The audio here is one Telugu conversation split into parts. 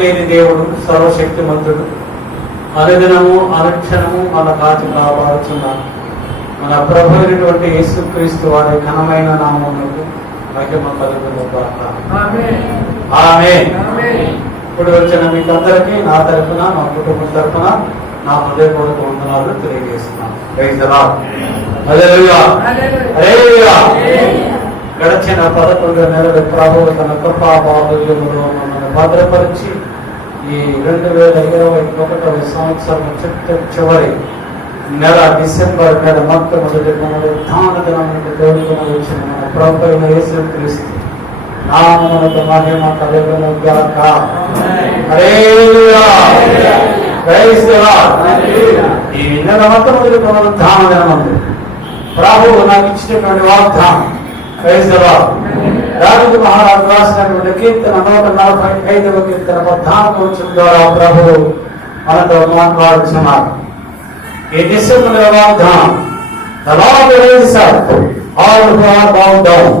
లేని దేవుడు, సర్వశక్తిమంతుడు, అనుదినము అనుక్షణము మన కాచి కాపాడుతున్నారు. మన ప్రభు అయినటువంటి యేసుక్రీస్తు వారి ఘనమైన నామమునకు మహిమ కలుగును గాక. ఆమేన్. ఇప్పుడు వచ్చిన మీకు అందరికీ నా తరఫున, మా కుటుంబం తరఫున నా హృదయపూర్వక వందనాలు తెలియజేస్తున్నాను. Praise the lord. హల్లెలూయా. హల్లెలూయా. గడిచిన 11 నెలల ప్రభువు తన కృపా బాహుళ్యములో మమ్మల్ని భద్రపరిచి ఈ 2021 సంవత్సరం చివరి నెల డిసెంబర్ నెల మొట్టమొదటి ఉత్థాన దినమునకు తోడుకొని వచ్చిన మన ప్రభు అయిన యేసుక్రీస్తు నామమునకు మహిమ కలుగును గాక. హల్లెలూయా. Praise the lord. ఈ నెల మొట్టమొదటి ఉత్థాన దినమందు ప్రభువు నాకు ఇచ్చినటువంటి వాగ్దానం. Praise the lord. దావీదు మహారాజు రాసినటువంటి కీర్తన 145వ కీర్తన 14వ వచనం ద్వారా ప్రభువు మనతో మాట్లాడుతున్నారు. ఈ డిసెంబర్ వాగ్దానం, the Lord will raise up all who are bowed down.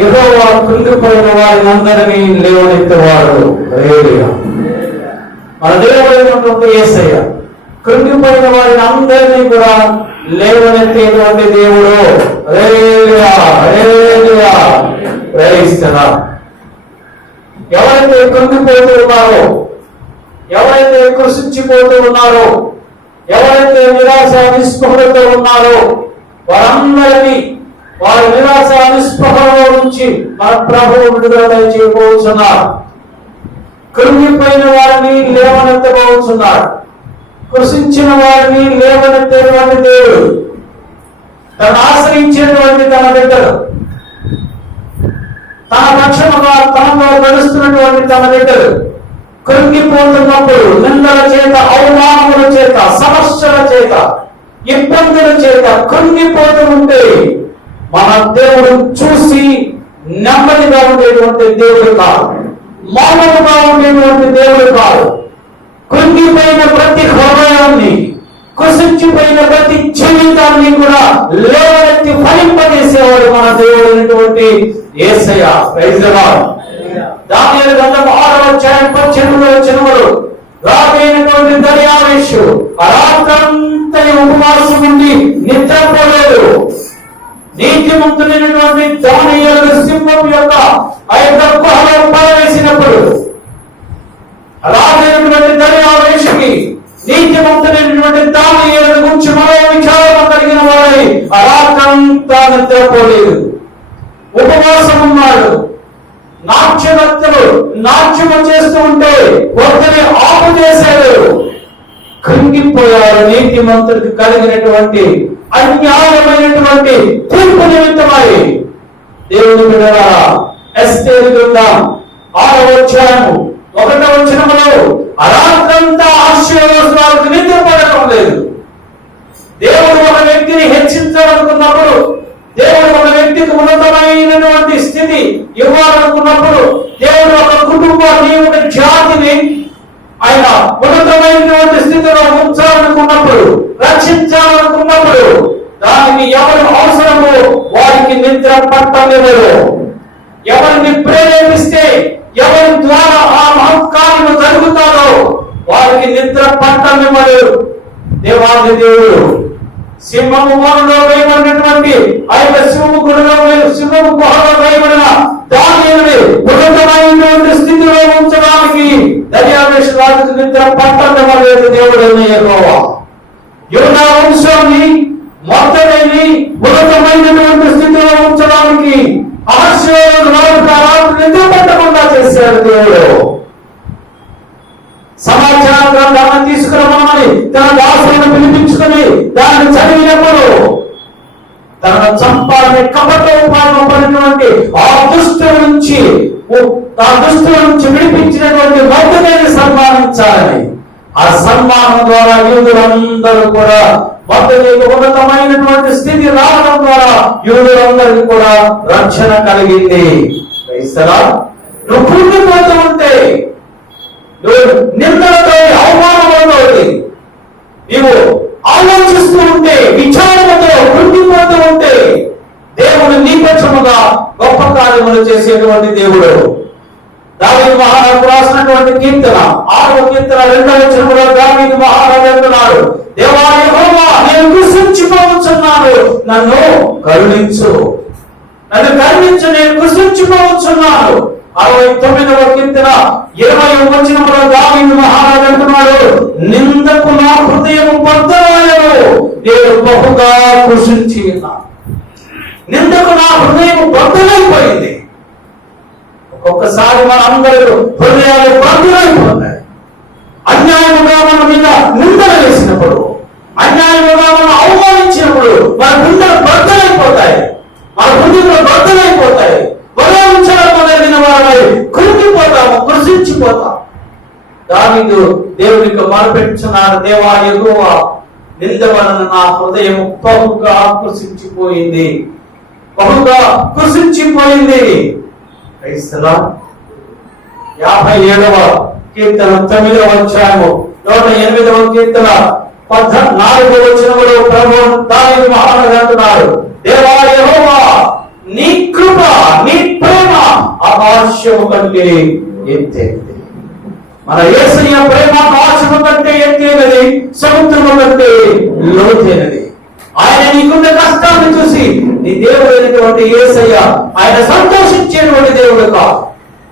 యెహోవా కృంగిపోయిన వారినందరినీ లేవనెత్తేవాడు. హల్లెలూయా. మన దేవుడైనటువంటి యేసయ్య కృంగిపోయిన వారిని అందరినీ కూడా లేవనెత్తేటువంటి దేవుడు. హల్లెలూయా. హల్లెలూయా. Praise the lord. ఎవరైతే కృంగిపోతూ ఉన్నారో, ఎవరైతే కృషించిపోతూ ఉన్నారో, ఎవరైతే నిరాశ నిస్పృహలతో ఉన్నారో వారందరినీ వారి నిరాశ నిస్పృహలో నుంచి మన ప్రభువు విడుదల చేయబోతున్నారు. కృంగిపోయిన వారిని లేవనెత్తబోతున్నారు. కృషించిన వారిని లేవనెత్తేటువంటి దేవుడు, తను ఆశ్రయించినటువంటి తన బిడ్డలు, తన పక్షముగా తనతో నడుస్తున్నటువంటి తన బిడ్డలు కృంగిపోతున్నప్పుడు నిందల చేత, అవమానముల చేత, సమస్యల చేత, ఇబ్బందుల చేత కృంగిపోతూ ఉంటే మన దేవుడు చూసి నెమ్మదిగా ఉండేటువంటి దేవుడు కాదు, మౌనముగా ఉండేటువంటి దేవుడు కాదు. కృంగిపోయిన ప్రతి హృదయాన్ని, కుసించిపోయిన ప్రతి జీవితాన్ని కూడా లేవనెత్తి ఫలింపజేసేవాడు మన దేవుడైనటువంటి యేసయ్య. Praise the lord. దానియేలు గ్రంథం 6వ అధ్యాయం 18వ వచనములో రాబోయేటువంటి దర్యావేషు రాత్రంతా ఉపవాసం ఉండి నిద్రపోలేదు. నీతిమంతుడైనటువంటి దానియేలు సింహం యొక్క ఆ యొక్క గుహలో పడవేసినప్పుడు రాబోయేటువంటి దర్యావేషుకి నీతిమంతుడైనటువంటి దానియేలు గురించి మరో విచారం కలిగిన వాడై రాత్రంతా నిద్రపోలేదు, ఉపవాసం ఉన్నాడు. నాట్యవక్తలు నాట్యము చేస్తూ ఉంటే ఒకరిని ఆపు చేశాడు. కృంగిపోయారు. నీతిమంతుడికి కలిగినటువంటి అన్యాయమైనటువంటి తీర్పు నిమిత్తమై దేవుని బిడ్డలారా, ఎస్తేరు గ్రంథం 6వ అధ్యాయము 1వ వచనములో రాత్రంతా ఆశీర్వాదాలకు నిద్రపడటం లేదు. దేవుడు ఒక వ్యక్తిని హెచ్చించాలనుకున్నప్పుడు, దేవుడు ఒక వ్యక్తికి ఉన్నతమైనటువంటి స్థితి ఇవ్వాలనుకున్నప్పుడు, దేవుడు ఒక కుటుంబాన్ని, ఒక జాతిని ఆయన ఉన్నతమైనటువంటి స్థితిలో ఉంచాలనుకున్నప్పుడు, రక్షించాలనుకున్నప్పుడు దానికి ఎవరు అవసరమో వారికి నిద్ర పట్టనివ్వరు. ఎవరిని ప్రేరేపిస్తే, ఎవరి ద్వారా ఆ మహత్కార్యము జరుగుతారో వారికి నిద్ర పట్టనివ్వరు. దేవాది దేవుడు సింహము గుహలో వేయబడినటువంటి ఆ యొక్క సింహము గుహలో వేయబడిన దానియేలుని ఉన్నతమైనటువంటి స్థితిలో ఉంచడానికి దర్యావేషు రాజుకు నిద్ర పట్టనివ్వలేదు దేవుడైన యెహోవా. యూదా వంశాన్ని మొత్తమేని ఉన్నతమైనటువంటి స్థితిలో ఉంచడానికి అహష్వేరోషు రాజు నిద్ర పట్టకుండా చేశాడు దేవుడు. సమాచార గ్రంథాన్ని తీసుకురమ్మని తన దాసులను పిలిపించుకొని దాన్ని చదివినప్పుడు తనను చంపాలని కపటోపాయమైనటువంటి ఆ దుష్టుల నుంచి విడిపించినటువంటి మద్దతుని సన్మానించాలని, ఆ సన్మానం ద్వారా యూదులందరూ కూడా మద్దతుకు ఉన్నతమైనటువంటి స్థితి రావడం ద్వారా యూదులందరికీ కూడా రక్షణ కలిగింది. నువ్వు కృంగిపోతూ ఉంటే, నిందలతో, అవమానములతో నీవు ఆలోచిస్తూ ఉంటే, విచారణతో కృంగిపోతూ ఉంటే దేవుడు నీపక్షముగా గొప్ప కార్యములు చేసేటువంటి దేవుడు. దావీదు మహారాజు రాసిన 2వ దావీదు మహారాజు అంటున్నాడు, దేవా యెహోవా, నేను కృషించిపోవచ్చున్నాను, నన్ను కరుణించు, నేను కృషించిపోవచ్చున్నాను. 69వ కీర్తన 20వ వచనములో దావీదు మహారాజు అంటున్నాడు, నిందకు నా హృదయము బద్ధమాయెను, నేను బహుగా కృషించి ఉన్నాను. నిందకు నా హృదయము బద్ధమైపోయింది. ఒక్కొక్కసారి మన అందరూ హృదయాలు బద్ధమైపోతాయి. అన్యాయముగా మన మీద నిందలు వేసినప్పుడు, అన్యాయముగా మనం అవమానించినప్పుడు మన గుండెలు బద్దలైపోతాయి, మన హృదయంలో బద్దలైపోతాయి. బలవించడం వారై కృంగిపోతాము, కృషించిపోతాం. దావీదు దేవునికి మొరపెట్టుచున్నాడు, దేవా యెహోవా, నింద వలన నా హృదయం బహుగా కృషించిపోయింది, బహుగా కృషించిపోయింది. 57వ కీర్తన 9వ అధ్యాయము 108వ కీర్తన 14వ వచనములో ప్రభువు దావీదు మహారాజు అంటున్నాడు, దేవా యెహోవా, నీ కృప, నీ ప్రేమ ఆకాశము కంటే ఎత్తైనది. మన యేసయ్య ప్రేమ ఆకాశము కంటే ఎత్తైనది, సముద్రము కంటే లోతైనది. ఆయన నీకున్న కష్టాన్ని చూసి నీ దేవుడైనటువంటి యేసయ్య ఆయన సంతోషించేటువంటి దేవుడు కాదు.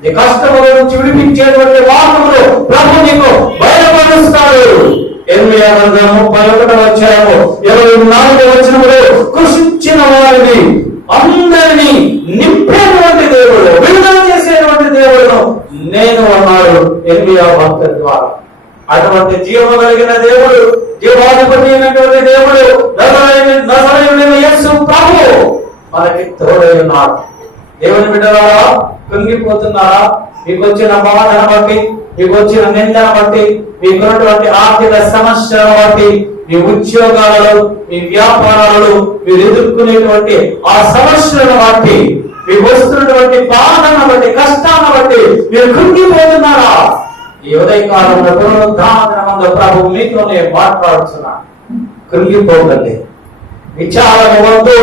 నీ కష్టముల నుంచి విడిపించేటువంటి మార్గములు ప్రభు నీకు బయలుపరుస్తాడు. 31వ అధ్యాయము 24వ వచనములో కృషించిన వారిని అందరినీ నింపేటువంటి దేవుడు, విడుదల చేసేటువంటి దేవుడు నేను అన్నాడు 8వ భక్త ద్వారా. అటువంటి జీవము కలిగిన దేవుడు, జీవాధిపతి అయినటువంటి దేవుడు, నజరేయుడైన యేసు ప్రభు మనకి తోడై ఉన్నాడు. దేవుని బిడ్డలారా, కృంగిపోతున్నారా? మీకు వచ్చిన బాధను బట్టి, మీకు వచ్చిన నిందను బట్టి, మీకున్నటువంటి ఆర్థిక సమస్యలను బట్టి, మీ ఉద్యోగాలలో, మీ వ్యాపారాలలో మీరు ఎదుర్కొనేటువంటి ఆ సమస్యలను బట్టి, మీకు వస్తున్నటువంటి బాధను బట్టి, కష్టాన్ని బట్టి మీరు కృంగిపోతున్నారా? ఈ ఉదయకాలంలో పునరుద్ధానమందు ప్రభు మీతోనే మాట్లాడుతున్నా. కృంగిపోకండి, విచారము వద్దు,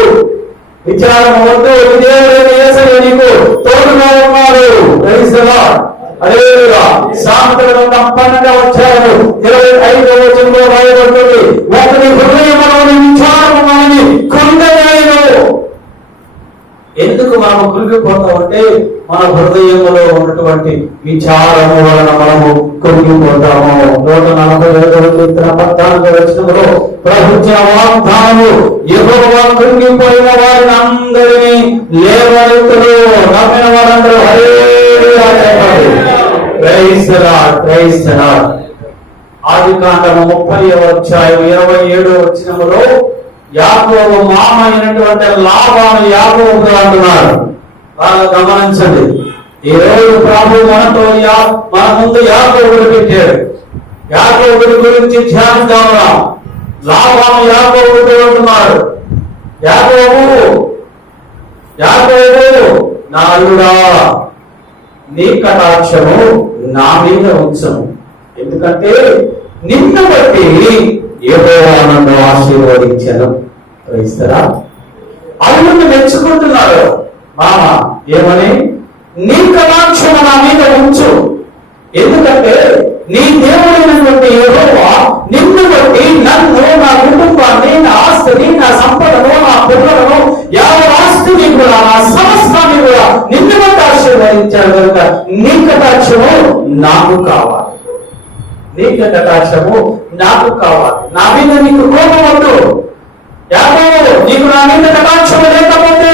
విచారము వద్దు. దేవుడైన యేసయ్య నీకు తోడుగా ఉన్నాడు. Praise the lord. హల్లెలూయా. సామెతల గ్రంథం 12వ అధ్యాయము 25వ వచనంలో రాయబడుతుంది, ఒకని హృదయములోని విచారము మనని కృంగజేయును. ఎందుకు మనము కృంగిపోతామంటే మన హృదయంలో ఉన్నటువంటి విచారము వలన మనము కృంగిపోతాము. 145వ కీర్తన 14వ వచనంలో ప్రభుత్వ వాగ్దానము, యెహోవా కృంగిపోయిన వారిని అందరినీ లేవనెత్తును, నమ్మిన వారందరూ హల్లెలూయా చెప్పండి. Praise the lord, praise the Lord. ఆదికాండము 30వ అధ్యాయం 27వ వచనములో యాకోబు మామ అయినటువంటి లాబాను యాకోబుగా అంటున్నాడు. బాగా గమనించండి. ఈ రోజు ప్రభు మనతో మన ముందు యాకోబుని పెట్టాడు. యాకోబుని గురించి ధ్యానిద్దాం. లాబాను యాకోబుతో అంటున్నాడు, యాకోబు, నా అల్లుడా, నీ కటాక్షము నా మీద ఉంచను, ఎందుకంటే నిన్ను బట్టి యెహోవా నన్ను ఆశీర్వదించెను. క్రైస్తరా, అల్లుడిని మెచ్చుకుంటున్నాడు మామ. ఏమని? నీ కటాక్షము నా మీద ఉంచు, ఎందుకంటే నీ దేవుడైనటువంటి యెహోవా నిన్ను బట్టి నన్ను, నా కుటుంబాన్ని, నా ఆస్తిని, నా సంపదను, నా పిల్లలను, యావత్ ఆస్తిని కూడా, నా సమస్తాన్ని కూడా నిన్ను బట్టి ఆశీర్వదించాడు కనుక నీ కటాక్షము నాకు కావాలి, నీ కటాక్షము నాకు కావాలి. నా మీద నీకు కోపం వద్దు. యాకోబు, నీకు నా మీద కటాక్షము లేకపోతే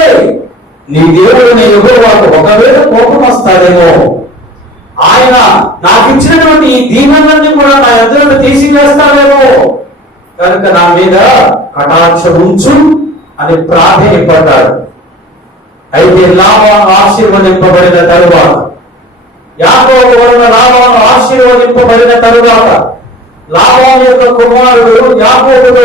నీ దేవుడైన యెహోవాకు ఒకవేళ కోపం వస్తాడేమో, ఆయన నాకు ఇచ్చినటువంటి ఈ దీవెనలన్నీ కూడా నా ఎదురు తీసివేస్తాడేమో, కనుక నా మీద కటాక్షం ఉంచు అని ప్రాధేయపడ్డాడు. అయితే లాబాను ఆశీర్వదింపబడిన తరువాత, యాకోబు వలన లాబాను ఆశీర్వదింపబడిన తరువాత, లాబాను యొక్క కుమారుడు యాకోబు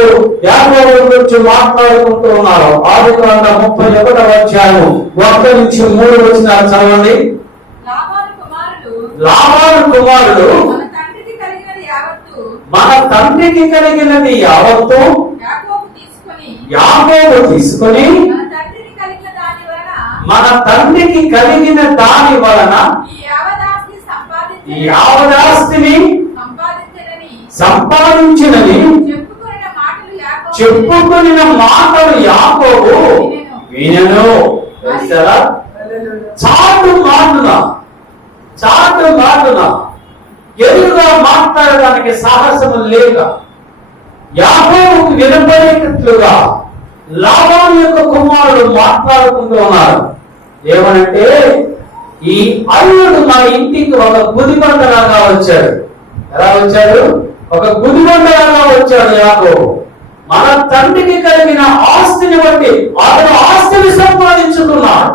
గురించి మాట్లాడుకుంటూ ఉన్నారు. ఆదికాండం 31వ అధ్యాయం 1 నుంచి 3 వచనాలు చదవండి. లాబాను కుమారుడు మన తండ్రికి కలిగినది యావత్తు యాకోబు తీసుకొని మన తండ్రికి కలిగిన దాని వలన ఈ యావదాస్తిని సంపాదించినవి చెప్పుకొనిన మాటలు యాకోబు వినెను. చాటు మాటున ఎదురుగా మాట్లాడడానికి సాహసము లేక యాకోబుకు వినపడేటట్లుగా లాబాను యొక్క కుమారుడు మాట్లాడుకుంటూ ఉన్నారు. ఏమనంటే, ఈ అల్లుడు మా ఇంటికి ఒక గుదిబండలాగా వచ్చాడు. ఎలా వచ్చాడు? ఒక గుదిబండలాగా వచ్చాడు యాకోబు. మన తండ్రికి కలిగిన ఆస్తిని బట్టి అతను ఆస్తిని సంపాదించుకున్నాడు.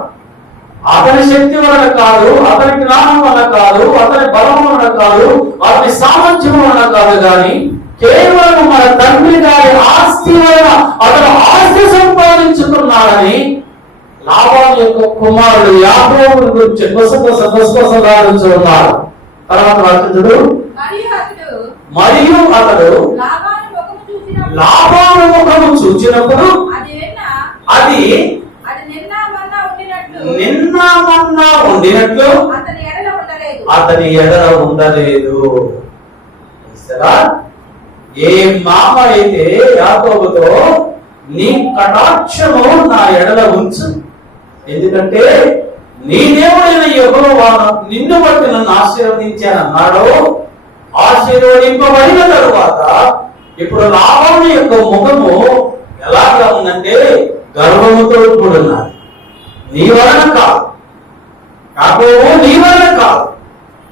అతని శక్తి వలన కాదు, అతని జ్ఞానం వలన కాదు, అతని బలం వలన కాదు, అతని సామర్థ్యం వలన కాదు, కానీ కేవలం మన తండ్రి గారి ఆస్తి వలన అతను ఆస్తి సంపాదించుకున్నాడని లాబాను యొక్క కుమారుడు యాకోబు గురించి గుసగుసలాడుచున్నాడు. తర్వాత వాక్యుడు, మరియు అతడు లాబాను ముఖము చూచినప్పుడు అది నిన్న మొన్న ఉండినట్లు అతని ఎడల ఉండలేదు. ఏ మామ అయితే యాకోబుతో నీ కటాక్షము నా ఎడల ఉంచు, ఎందుకంటే నీ దేవుడైన యెహోవా నిన్ను బట్టి నన్ను ఆశీర్వదించానన్నాడు. ఆశీర్వదింపబడిన తరువాత ఇప్పుడు లాబాను యొక్క ముఖము ఎలాగా ఉందంటే గర్వముతో కూడున్నది. నీ వలన కాదు యాకోబు, నీ వలన కాదు,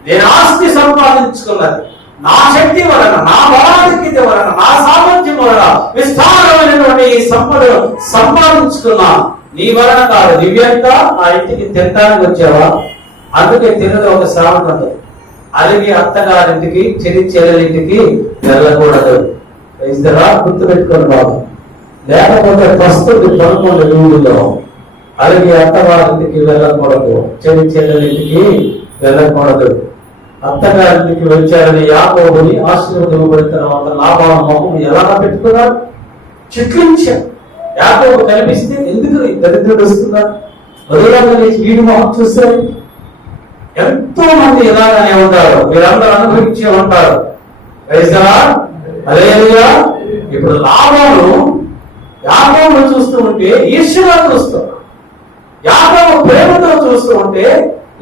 నేను ఆస్తి సంపాదించుకున్నది నా శక్తి వలన, నా బలాధిక్యత వలన, నా సామర్థ్యం వలన విస్తారమైనటువంటి ఈ సంపదను సంపాదించుకున్నాను, నీ వలన కాదు. నువ్వెంత ఆ ఇంటికి తినడానికి వచ్చావా? అందుకే తినదు ఒక సామెత, అలాగే అత్తగారింటికి చెల్లెలింటికి వెళ్ళకూడదు. ఇస్తారా? గుర్తు పెట్టుకోండి బాబు. లేకపోతే ప్రస్తుతి పదకొండు రూఢుల్లో అలాగే అత్తగారింటికి వెళ్ళకూడదు, చెల్లెలింటికి వెళ్ళకూడదు. అత్తగారింటికి వచ్చారని యాకోబుని ఆశీర్వదింపబడిన తర్వాత లాబాను ముఖం ఎలా పెట్టుకున్నారు? చిట్లించారు. యాకోబు కనిపిస్తే ఎందుకు దరిద్రుడు వస్తున్నారు? వదిలేదని వీడి మొహం చూస్తే ఎంతో మంది ఇలాగనే ఉంటారు, మీరందరూ అనుభవించే ఉంటారు. హల్లెలూయా. ఇప్పుడు లాబాను యాకోబును చూస్తూ ఉంటే ఈర్ష్యగా చూస్తున్నారు. యాకోబు ప్రేమతో చూస్తూ ఉంటే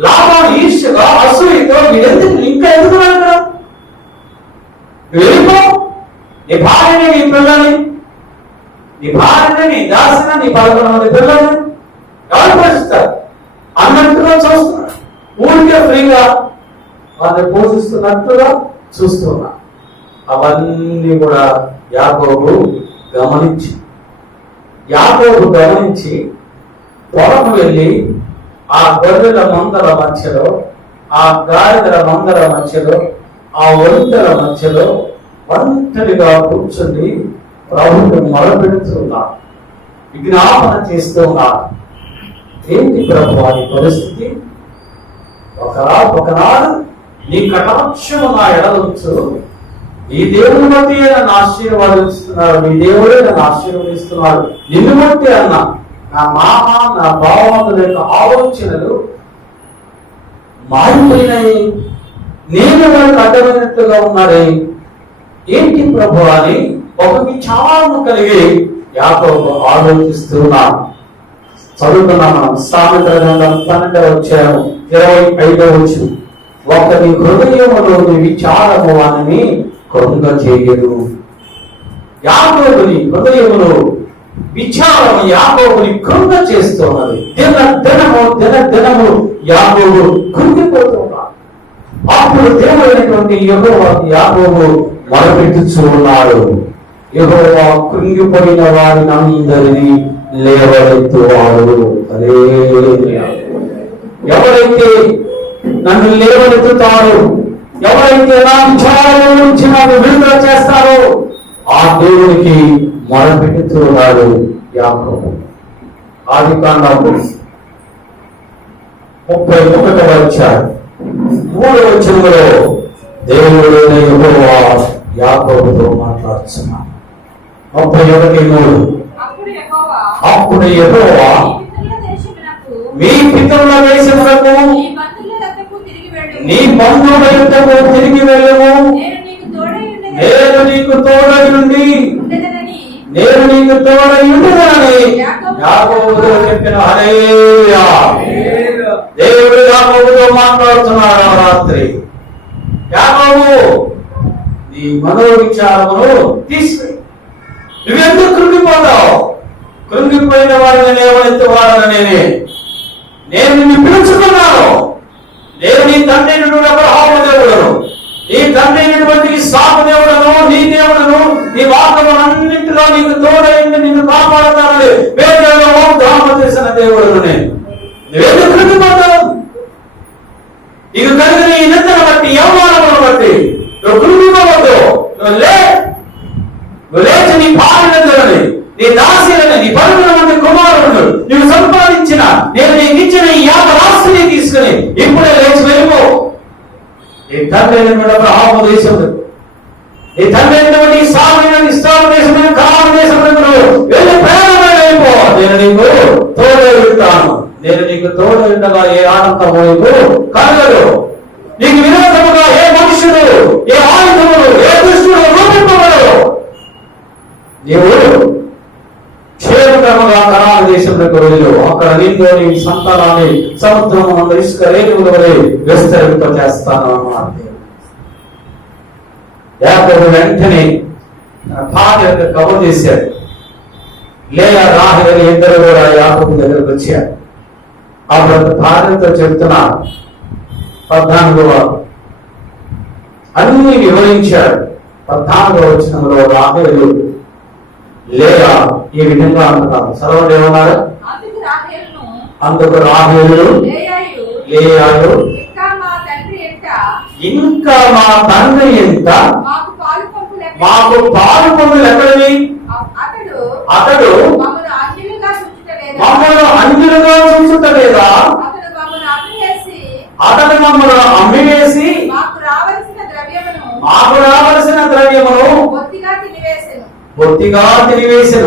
లాబాను ఈర్ష్యగా అసూయతో వీడెందుకు ఇంకా ఎందుకు వెళ్ళడం? వెళ్ళిపో, నీ భార్యని, నీ పిల్లల్ని, నీ భార్యని, నీ దాసిన, నీ 11 మంది పిల్లల్ని ఎవరు పోషిస్తారు అన్నట్టుగా చూస్తున్నారు. ఊరికే ఫ్రీగా వాళ్ళని పోషిస్తున్నట్టుగా చూస్తున్నా. అవన్నీ కూడా యాకోబు గమనించి పొలం వెళ్ళి ఆ గొర్రెల మందల మధ్యలో, ఆ గాడిదల మందల మధ్యలో, ఆ ఒంటెల మధ్యలో ఒంటరిగా కూర్చుని ప్రభువును మొరపెడుతున్నాడు, విజ్ఞాపన చేస్తున్నాడు. ఏంటి ప్రభు అని పరిస్థితి? ఒకనాడు నీ కటాక్షము నా ఎడలుంచు, ఈ దేవుని బట్టి నన్ను ఆశీర్వాదిస్తున్నాడు, నీ దేవుడే నన్ను ఆశీర్వదిస్తున్నాడు, నిన్ను బట్టి అన్న నా మామ, నా భావముల యొక్క ఆలోచనలు మారిపోయినాయి, నేను వారికి అడ్డమైనట్టుగా ఉన్నారే, ఏంటి ప్రభు అని ఒక విచారము కలిగి యాకోబు ఆలోచిస్తున్నాడు. చదువుతున్నాం మనం సామెతల గ్రంథం 12వ అధ్యాయం 25వ వచనం. ఒకరి హృదయములోని విచారము వానిని కృంగ చేయదు. యాకోబుని హృదయములో విచారము యాకోబుని కృంగ చేస్తున్నది. దినము యాకోబు కృంగిపోతున్నాడు. అప్పుడు దేవుడైనటువంటి యెహోవా యాకోబు మొరపెట్టుచూ ఉన్నాడు. యెహోవా కృంగిపోయిన వారిని అందరినీ లేవనెత్తువాడు. హల్లెలూయా. ఎవరైతే నన్ను లేవనెత్తుతారో, ఎవరైతే నా విచారాల నుంచి నన్ను విడుదల చేస్తారో ఆ దేవునికి మొరపెట్టుతున్నాడు యాకోబు. ఆదికాండం 31వ అధ్యాయం 3వ వచనంలో దేవుడైన యెహోవా యాకోబుతో మాట్లాడుతున్నాడు. 31:3. అప్పుడు యెహోవా మీ పితరుల దేశమునకు, నీ బంధువుల యొద్దకు తిరిగి వెళ్ళము, నేను చెప్పిన హల్లెలూయా. దేవుడు యాకోబుతో మాట్లాడుతున్నాడు ఆ రాత్రి. యాకోబు, నీ మనోవిచారమును తీసుకుని నువ్వెందుకు కృంగిపోతావు? కృంగిపోయిన వాడిని లేవనెత్తి వాడని నేను నిన్ను పిలుచుకున్నాను. నేను నీ తండ్రి అయినటువంటి అబ్రహాము దేవుడను, నీ తండ్రి అయినటువంటి ఇస్సాకు దేవుడను, నీ దేవుడను, నీ వాగ్దానములన్నింటిలో నీకు తోడైంది, నిన్ను కాపాడుతానని వేదనలో వాగ్దానం చేసిన దేవుడను నేను. నువ్వెందుకు కృంగిపోతావు? నీకు కలిగిన ఈ నిందను బట్టి, యవ్వనమును బట్టి నువ్వు కృంగిపోవద్దు. నువ్వు లేచి నీ భార్యని, నీ దాసీలని, నీ పరుగుల కుమారుడు నువ్వు సంపాదించిన, నేను నీకు ఇచ్చిన ఈ 50 రాశిని తీసుకుని ఇప్పుడే లేచి వెళ్ళిపో. నీ తండ్రి అయినటువంటి అబ్రహాము దేశంలో, నీ తండ్రి అయినటువంటి ఇస్సాకు దేశంలో, కనాను దేశంలో వెళ్ళి ప్రయాణమై వెళ్ళిపో. నేను నీకు తోడై ఉంటాను. నేను నీకు తోడై ఉండగా ఏ ఆనందము నీకు కలగదు. నీకు విరోధముగా ఏ మనుషుడు, ఏ ఆయుధములు, ఏ దుష్టుడు రూపింపబడదు. నీవు క్షేమకరముగా కనాను దేశంలోకి వెళ్ళు. అక్కడ నీతో నీ సంతానాన్ని సముద్రము ఇసుక రేణువుల వలె విస్తరింపజేస్తాను అన్నమాట. యాకోబు వెంటనే భార్యకు కబురు చేశాడు. లేయా, రాహేలు ఇద్దరు కూడా యాకోబు దగ్గరకు వచ్చారు. అప్పుడు భార్యతో చెప్తున్నాడు. 14వ అన్ని వివరించాడు. 14వ వచనంలో రాహేలు లేయా ఈ విధంగా అంటున్నారు. చదవండి ఏమన్నారు? అందుకు రాహేలు లేయాయు, ఇంకా మా తండ్రి ఎంత మాకు పాలు పొందులు ఎక్కడివి? అతడు మమ్మల్ని అంజులుగా చూచుటలేదా? అతడు మమ్మల్ని అమ్మివేసి మాకు రావలసిన ద్రవ్యమును బొత్తిగా తినివేసిన.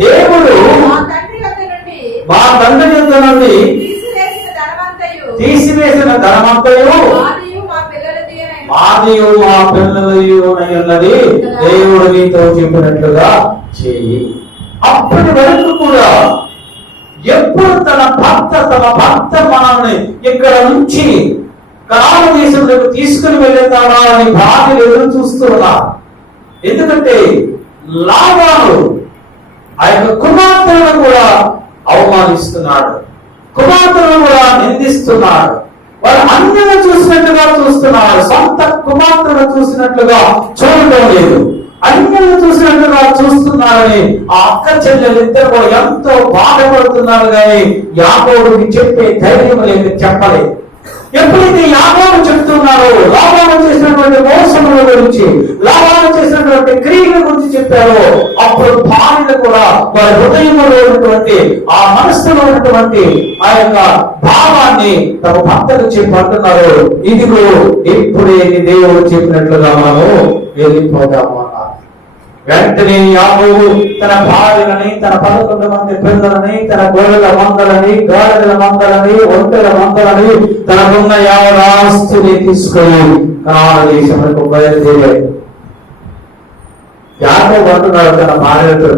దేవుడు మా తండ్రి యొద్ద నుండి తీసివేసిన ధనమంతయు మాదియు మా పిల్లలయునై ఉన్నది దేవుడు నీతో చెప్పినట్లుగా చెయ్యి. అప్పటి వరకు కూడా ఎప్పుడు తన భర్త మనల్ని ఇక్కడ నుంచి కనాను దేశంలోకి తీసుకుని వెళ్ళేతాడా అని భార్యలు ఎదురు చూస్తున్నా. ఎందుకంటే లాబాను ఆ యొక్క కుమార్తెలను కూడా అవమానిస్తున్నాడు, కుమార్తెలను కూడా నిందిస్తున్నాడు. వాళ్ళు అన్యులను చూసినట్లుగా చూస్తున్నారు, సొంత కుమార్తెలను చూసినట్లుగా చూడటం లేదు. అన్యులను చూసినట్లుగా చూస్తున్నారని ఆ అక్క చెల్లెలిద్దరు కూడా ఎంతో బాధపడుతున్నారు. కానీ యాకోబుకి చెప్పే ధైర్యం లేదు, చెప్పలేదు. ఎప్పుడైతే యాకోబు చెప్తున్నారో లాబాను చేసినటువంటి మోసముల గురించి, లాబాను చేసినటువంటి క్రియల గురించి చెప్పారో, అప్పుడు భార్యలు కూడా వారి హృదయంలో ఉన్నటువంటి ఆ మనస్సులో ఉన్నటువంటి ఆ యొక్క భావాన్ని తమ భర్తకు చెప్పి అంటున్నారు, ఇదిగో ఇప్పుడే దేవుడు చెప్పినట్లుగా మనము వెళ్ళిపోదాము అన్నారు. వెంటనే యాకోబు తన భార్యలని, తన 11 మంది పిల్లలని, తన గొర్రెల మందలని, గాడిదల మందలని, ఒంటెల మందలని, తనకున్న యావదాస్తుని తీసుకొని కనాను దేశంలో బయలుదేరాడు. యాకోబు అంటున్నాడు తన భార్యతో,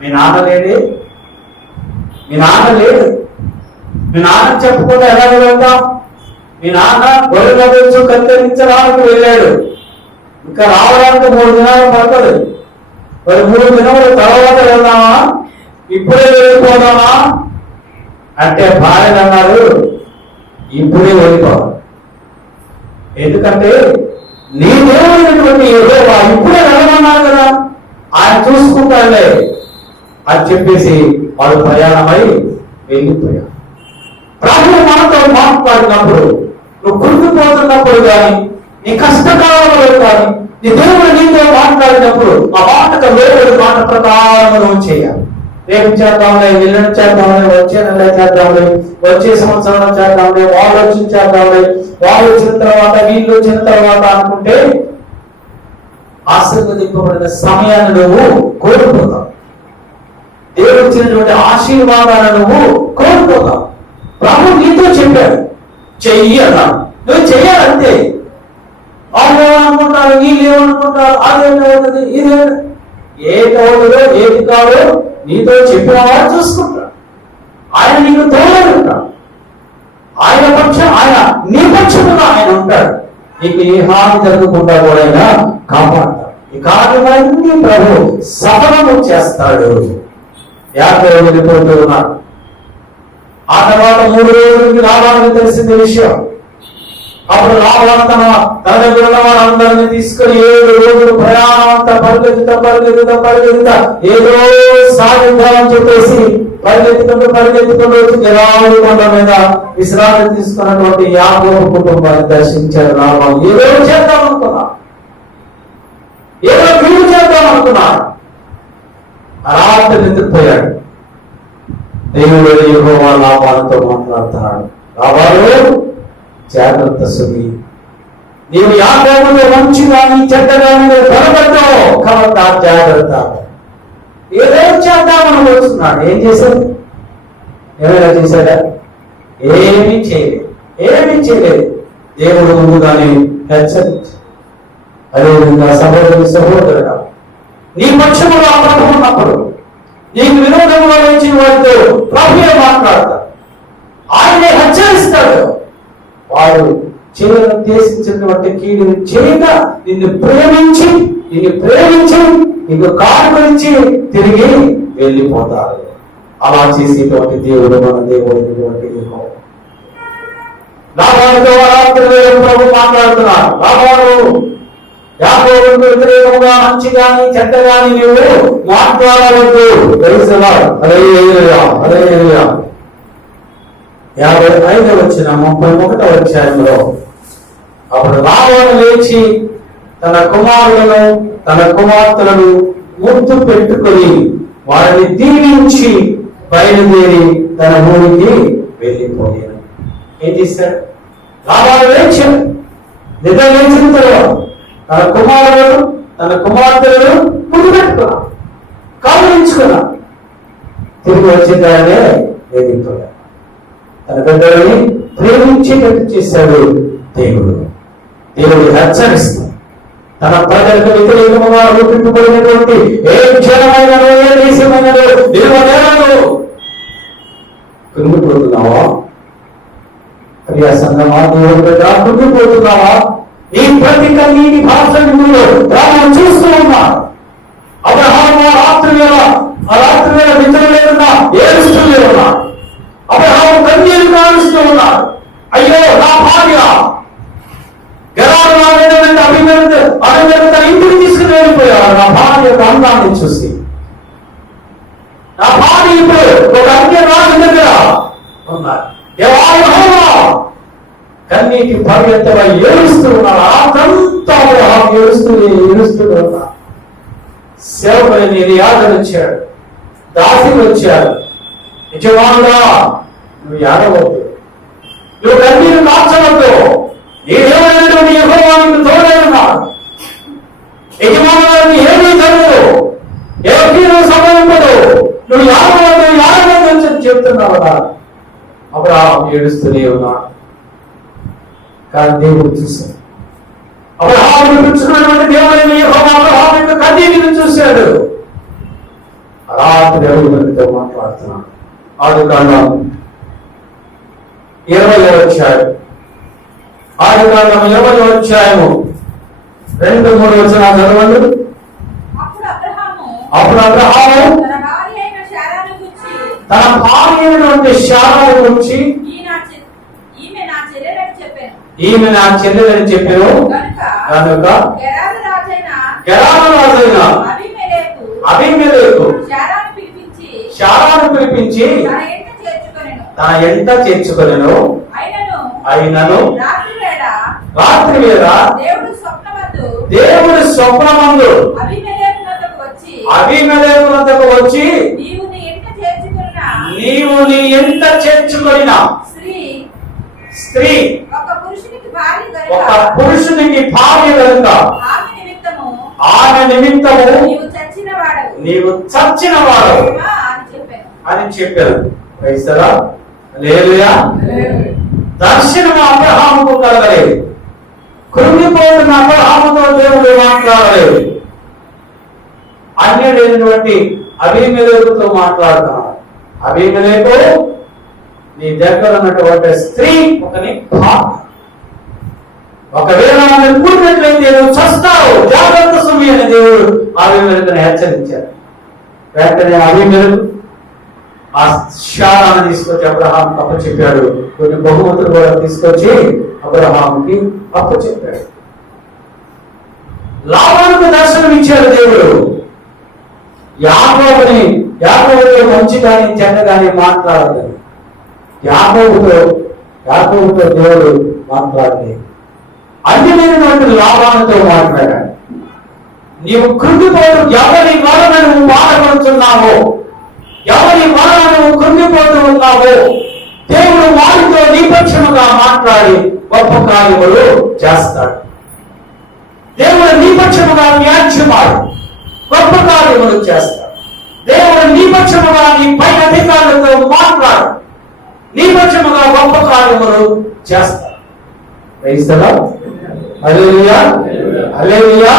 మీ నాన్న లేడే? మీ నాన్న లేడు. మీ నాన్న చెప్పకుండా ఎలా వెళ్తాం? మీ నాన్న గొర్రెల గురించి కత్తిరించడానికి వెళ్ళాడు. ఇంకా రావడానికి 3 దినాలు పడుతుంది. మరి 3 దినముల తర్వాత వెళ్దామా, ఇప్పుడే వెళ్ళిపోదామా అంటే భార్యలు అన్నారు, ఇప్పుడే వెళ్ళిపోవాలి. ఎందుకంటే నీ దేవుడైనటువంటి యెహోవా ఇప్పుడే వెళ్ళమన్నారు కదా, ఆయన చూసుకుంటాడులే అని చెప్పేసి వాళ్ళు ప్రయాణమై వెళ్ళిపోయారు. ప్రభువు మనతో మాట్లాడినప్పుడు, నువ్వు కృంగిపోతున్నప్పుడు కానీ, నీ కష్టకాలంలో కానీ, నీ దేవుడు నీతో మాట్లాడినప్పుడు ఆ మాటకు వేరే మాట ప్రకారం నువ్వు చేయాలి. రేపు చేద్దాంలే, ఎల్లుండి చేద్దాంలే, వచ్చే నెల చేద్దాంలే, వచ్చే సంవత్సరం చేద్దాంలే, వాళ్ళు వచ్చి చేద్దాంలే, వాళ్ళు వచ్చిన తర్వాత వీళ్ళు వచ్చిన తర్వాత అనుకుంటే ఆశీర్వదింపబడిన సమయాన్ని నువ్వు కోల్పోతావు. దేవుడు ఇచ్చినటువంటి ఆశీర్వాదాలను నువ్వు కోల్పోతావు. ప్రభు నీతో చెప్పాడు చెయ్యి అన్నాడు, నువ్వు చెయ్యాలంతే. వాళ్ళు ఏమనుకుంటారు, వీళ్ళు ఏమనుకుంటారు, అదేంటవుతుంది, ఇదే ఏదవుతుందో ఏది కాదో నీతో చెప్పిన వాడు చూసుకుంటాడు. ఆయన నీకు తోడు ఉంటాడు. ఆయన నీ పక్షముగా ఆయన ఉంటాడు. నీకు ఏ హాని జరగకుండా కూడా ఆయన కాపాడతాడు. ఈ కార్యములన్నీ ప్రభు సఫలము చేస్తాడు. యాకోబు వెళ్ళిపోతూ ఉన్నాడు. ఆ తర్వాత 3 రోజులకి లాభానికి తెలిసింది విషయం. అప్పుడు లాభాలు తన దగ్గర ఉన్న వాళ్ళందరినీ తీసుకొని 7 రోజులు ప్రయాణం అంతా పరిగెత్తుతా ఏదో సాధిద్దామని చెప్పేసి పరిగెత్తుకుంటూ వచ్చి జలాలు కొండ మీద విశ్రాంతి తీసుకున్నటువంటి యాకోబు కుటుంబాన్ని దర్శించారు లాభాలు. ఏదో చేద్దాం అనుకున్నా, ఏదో వీలు చేద్దాం అనుకున్నా. రాత్రి నిద్రపోయాడు. దేవుడు యెహోవా లాభాలతో మాట్లాడుతున్నాడు. లాభాలు జాగ్రత్త సుమి, నీవు యాకోబుతో మంచి కానీ చెడ్డ కానీ పొరపడ్డావు కాబట్టి జాగ్రత్త. ఏదో చేద్దామని వస్తున్నాడు. ఏం చేశాడు? ఏమైనా చేశాడా? ఏమీ చేయలేదు. దేవుడు ముందుగానే హెచ్చరించాడు. అదేవిధంగా సహోదరుడా, నీ పక్షములో ప్రభు ఉన్నప్పుడు నీకు విరోధంగా వచ్చిన వారితో ప్రభువే మాట్లాడతాడు. ఆయనే హెచ్చరిస్తాడు. వాడు చేసినటువంటి కీడుని చేయగా నిన్ను ప్రేమించి నీకు కానుకరించి తిరిగి వెళ్ళిపోతారు. అలా చేసేటువంటి దేవుడు మన దేవుడు. లాభాలతో ప్రభు మాట్లాడుతున్నాడు. లాభాలు యాకోబుకు వ్యతిరేకంగా మంచి గాని చెడ్డ గాని నీవు మాట్లాడవద్దు. 55వ వచనం 31వ అధ్యాయంలో అప్పుడు లాబాను లేచి తన కుమారులను తన కుమార్తెలను ముద్దు పెట్టుకొని వారిని దీవించి బయలుదేరి తన ఊరికి వెళ్ళిపోయాడు. ఏం చేశాడు? లాబాను లేచాడు. నిద్ర లేచిన తర్వాత తన కుమారులను తన కుమార్తెలను ముద్దు పెట్టుకున్నాడు, కౌలించుకున్నాడు. తిరిగి వచ్చేదానే వెళ్ళిపోయాడు. తన బిడ్డలని ప్రేమించేటట్టు చేశాడు దేవుడు. హెచ్చరిస్తాడు. తన ప్రజలకు వ్యతిరేకముగా రూపింపబడినటువంటి ఏ జనమైనను ఏ దేశమైనను కృంగిపోతున్నావా? ప్రియ సంగమా, కృంగిపోతున్నావా? ఈ ప్రతి కన్నీటి భాషలో రామను చూస్తూ ఉన్నాడు. అబ్రహాము ఆ రాత్రి వేళ నిద్ర లేకుండా ఏడుస్తూ ఉన్నాడు. అబ్రహాము కన్నీరు కారుస్తూ ఉన్నాడు. అయ్యో నా భార్య అభినందన తన ఇంటికి తీసుకుని వెళ్ళిపోయాడు. నా భార్య యొక్క అందాన్ని చూసి నా భార్య ఇప్పుడు ఒక అన్య రాజు దగ్గర ఉన్నారు. కన్నీటి పర్యంతగా ఏడుస్తూ ఉన్నారు. ఆకంతా ఏడుస్తూ ఉన్నారు. సేవకుని యాదలు వచ్చాడు, దాసులు వచ్చాడు. యజమానుడా, నువ్వు ఏడవద్దు, నువ్వు కన్నీరు కాల్చవద్దు. నీ దేవుడైనటువంటి యెహోవా నీకు తోడై ఉన్నాడు. యజమానుడు ఏమీ జరగదు, ఎవరికి నువ్వు సంబంధించదు, నువ్వు యాడవద్దు చెప్తున్నావు కదా. అబ్రహాము ఏడుస్తూనే ఉన్నాడు. కానీ దేవుడు చూశాడు. అబ్రహామును పిలుచుకున్నటువంటి దేవుడైన యెహోవా అబ్రహాము యొక్క కన్నీటిని చూశాడు. రాత్రి దేవుడితో మాట్లాడుతున్నాడు. ఆదికాండం 20వ అధ్యాయం 2-3 వచనాలు చదవండి. అప్పుడు అబ్రహాము తన భార్య అయినటువంటి శారాను గురించి ఈమె నా చెల్లెలని చెప్పాను కనుక గెరారు రాజైన అబీమెలెకు శారాను పిలిపించి తన ఎంట చేర్చుకొనెను. అయినను రాత్రి వేళ దేవుడు స్వప్నమందు అబీమెలెకు వద్దకు వచ్చి నీవు నీ ఎంట చేర్చుకొనిన స్త్రీ ఒక పురుషునికి భార్య కనుక ఆమె నిమిత్తము నీవు చచ్చినవాడు అని చెప్పారు. క్రైస్తరా, హల్లెలూయా. దర్శనం అబ్రహాముకు కలగలేదు. కృంగిపోతున్న అబ్రహాముతో దేవుడు మాట్లాడలేదు. అన్యుడైనటువంటి అబీమెలెకుతో మాట్లాడుతున్నాడు. అబీమెలెకు, నీ దగ్గర ఉన్నటువంటి స్త్రీ ఒకని ఒకవేళ ఆమె కూడినట్లయితే నువ్వు చస్తావు, జాగ్రత్త సుమి అని దేవుడు అబీమెలెకుని హెచ్చరించారు. వెంటనే అబీమెలెకు ఆ శారాన్ని తీసుకొచ్చి అబ్రహాంకి అప్పచెప్పాడు. కొన్ని బహుమతులు కూడా తీసుకొచ్చి అబ్రహాంకి అప్పచెప్పాడు. లాబానుకు దర్శనం ఇచ్చాడు దేవుడు. యాకోబుతో మంచి కానీ చెడ్డ కానీ మాట్లాడలేదు. యాకోబుతో దేవుడు మాట్లాడలేదు. అన్యమైనటువంటి లాభాలతో మాట్లాడాడు. నీవు కృంగిపోతూ ఎవరి వలన నువ్వు బాధపడుతున్నావో, ఎవరి వలన నువ్వు కృంగిపోతూ ఉన్నావో, దేవుడు వారితో నిపక్షముగా మాట్లాడి గొప్ప కార్యములు చేస్తాడు. దేవుడు నిపక్షముగా వ్యాఖ్యమాడు గొప్ప కార్యములు చేస్తాడు. దేవుడు నిపక్షముగా నీ పై అధికారులతో మాట్లాడు, నిపక్షముగా గొప్ప కార్యములు చేస్తాడు. క్రైస్తవులా? హల్లెలూయా, హల్లెలూయా.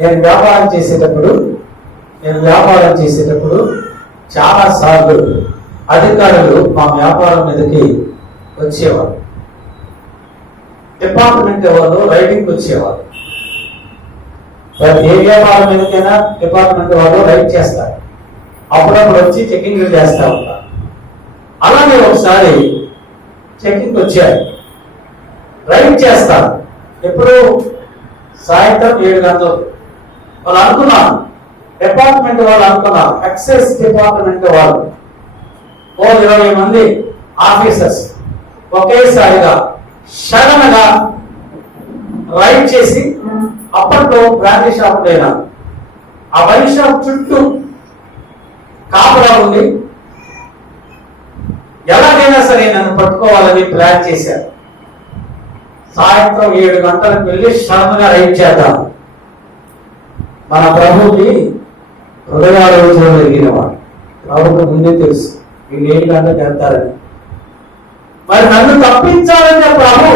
నేను వ్యాపారం చేసేటప్పుడు చాలా సార్లు అధికారులు మా వ్యాపారం మీదకి వచ్చేవారు. డిపార్ట్మెంట్ వాళ్ళు రైడింగ్ వచ్చేవారు. ఏ వ్యాపారం మీదకైనా డిపార్ట్మెంట్ వాళ్ళు రైడ్ చేస్తారు. అప్పుడప్పుడు వచ్చి చెకింగ్ చేస్తూ ఉంటారు. అలాగే ఒకసారి చెకింగ్ వచ్చారు, రైడ్ చేస్తారు. ఎప్పుడు సాయంత్రం 7 గంటలు. వాళ్ళు అనుకున్నారు, డిపార్ట్మెంట్ వాళ్ళు అనుకున్నారు, ఎక్సైజ్ డిపార్ట్మెంట్ వాళ్ళు 20 మంది ఆఫీసర్స్ ఒకేసారిగా సడన్ గా రైడ్ చేసి, అప్పట్లో బ్రాండీ షాప్ లేనా, ఆ వైన్ షాప్ చుట్టూ కాపలా ఉండి ఎలాగైనా సరే నన్ను పట్టుకోవాలని ప్లాన్ చేశారు. సాయంత్రం 7 గంటలకు వెళ్ళి సడన్ గా రైడ్ చేద్దాం. మన ప్రభుకి హృదయాలోచన ఎరిగినవాడు. ప్రభుకు ముందే తెలుసు వీళ్ళు 7 గంటలకు వెళ్తారని. మరి నన్ను తప్పించాలంటే ప్రభు